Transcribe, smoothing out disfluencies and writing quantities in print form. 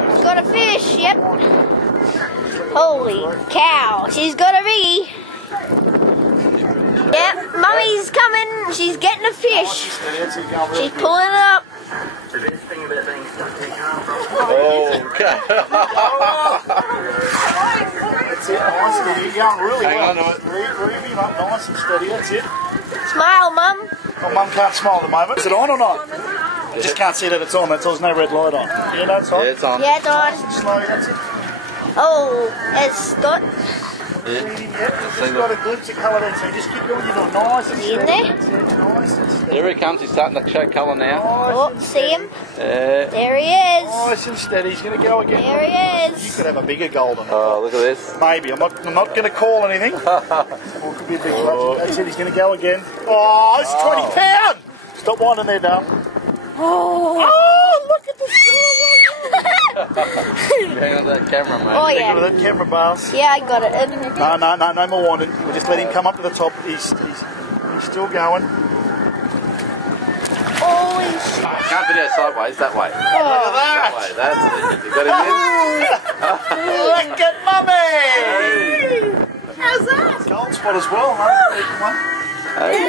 Mum's got a fish, yep. Holy cow, she's got a biggie. Yep, Mummy's coming, she's getting a fish. She's pulling it up. Okay. That's it, nice and steady. You're going really Hang well. on to it. Reeving up nice and steady, that's it. Smile, Mum. Oh, Mum can't smile at the moment. Is it on or not? I just can't see that it's on, that's all. There's no red light on. Yeah, no, it's on. Yeah, it's on. Yeah, it's on. Slowly, that's it. Oh, it's got... Reading, yep. Just got a glimpse of colour there, so just keep doing your doing nice and Is he in steady. there? That's it, nice and steady. Here he comes, he's starting to show colour now. Oh, see him? Yeah. There he is. Nice and steady. He's going to go again. There he You is. could have a bigger golden. Oh, look at this. Maybe. I'm not going to call anything. Or it could be a big clutch. That's it. He's going to go again. Oh, it's 20 pound. Stop whining there, Dale. Oh, look at the Hang on to that camera, mate. Oh, Look yeah. at that camera, Bars. Yeah, I got it. No more whining. We'll just let him come up to the top. He's still going. Oh, he's... Can't video sideways, that way. Look at That that. way, that's it. You got him Look at Mummy. How's that? Gold spot as well, huh? in? Hey.